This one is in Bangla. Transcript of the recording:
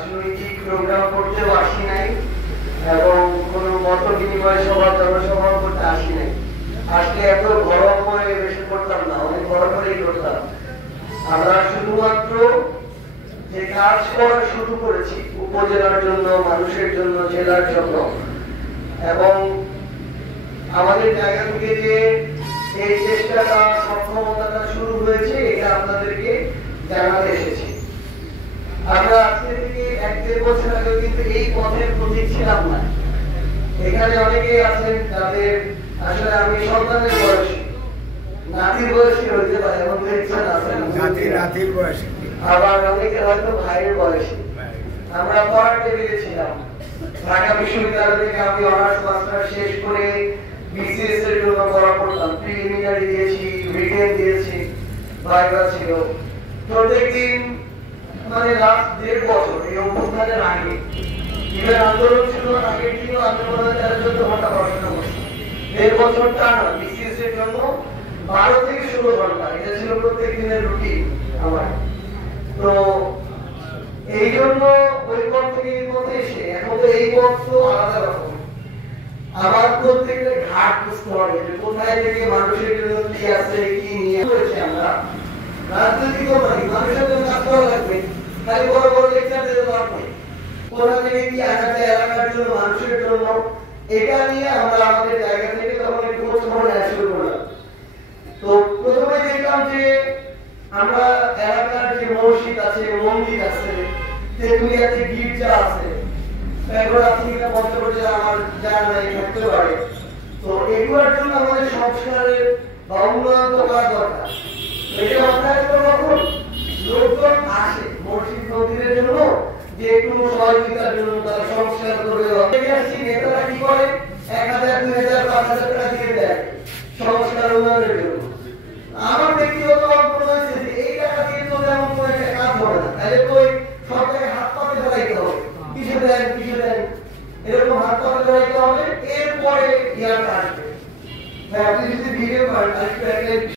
রাজনৈতিক প্রোগ্রাম করতেও আসি নাই এবং কোন মত বিনিময় সভা জনসভা করতে আসি নাই। আজকে এত ঘরোয়া পরিবেশে করতাম না, অনেক বড় করেই করতাম। আমরা শুধুমাত্র যে কাজ করা শুরু করেছি উপজেলার জন্য, মানুষের জন্য, জেলার জন্য, এবং আমাদের জায়গা থেকে যে এই চেষ্টাটা সক্ষমতাটা শুরু হয়েছে এটা আপনাদেরকে জানাতে এসেছি। আমরা আজকে থেকে 1-1.5 বছর আগে কিন্তু এই পথের প্রতীক ছিলাম না। এখানে অনেকেই আছেন যাদের আসলে আমি সন্তানের বয়সী, নাতির বয়সী হইতে পারে, এমন দেখছেন আছেন নাতির বয়সী, আবার অনেকে হয়তো ভাইয়ের বয়সী। আমরা পড়ার টেবিলে ছিলাম। ঢাকা বিশ্ববিদ্যালয় থেকে আমি অনার্স মাস্টার শেষ করে বিসিএস এর জন্য পড়া করতাম। প্রিলিমিনারি দিয়েছি, রিটেন দিয়েছি, ভাইভা ছিল। প্রত্যেকদিন মানে লাস্ট 1.5 বছর এই অভ্যুত্থানের আগে, ইভেন আন্দোলন শুরু আগের দিনও আমি মনে হয় 13-14 ঘন্টা পড়াশোনা করছি। 1.5 বছর টানা বিসিএস এর জন্য 12 থেকে 16 ঘন্টা, এটা ছিল প্রত্যেক দিনের রুটিন আমার। তো এই জন্য ওই পথ থেকে এই পথে এসে এখন তো এই পথ তো আলাদা রকম। আবার প্রত্যেকটা ঘাট বুঝতে হবে যে কোথায় থেকে মানুষের জন্য কি আছে, কি নিয়ে হয়েছে। আমরা রাজনৈতিক মানুষের জন্য কাজ করা লাগবে, খালি বড় বড় লেকচার দিতে পারবে কোথা থেকে কি আগাতে এলাকার জন্য, মানুষের জন্য, এটা নিয়ে আমরা আমাদের জায়গা থেকে তখন একটু খোঁজখবর নেওয়া শুরু করলাম। তো প্রথমে দেখলাম যে আমরা এলাকার যে মসজিদ আছে, মন্দির আছে, তেতুলিয়াতে গির্জা আছে, পেগোড়া থেকে পঞ্চবটে আমার জানা নাই থাকতে পারে। তো এগুলোর জন্য আমাদের সংস্কারের বা উন্নয়ন করা দরকার। এটা মাথায় করে রাখুন, লোকজন আসে মসজিদ মন্দিরের জন্য যে একটু সহযোগিতার জন্য, তারা সংস্কার করবে। নেতারা কি করে 1000, 2000, 5000 টাকা দিয়ে দেয় সংস্কার উন্নয়নের জন্য। আমার ব্যক্তিগত মনে হয়েছে যে এই টাকা দিয়ে তো তেমন কোনো একটা কাজ হবে না, তাহলে তো সরকারকে হাত পাতে ধরাইতে হবে, কিছু দেন কিছু দেন, এরকম হাত পাতে ধরাইতে হবে। এরপরে ইয়ার আসবে। আপনি যদি ভিডিও করেন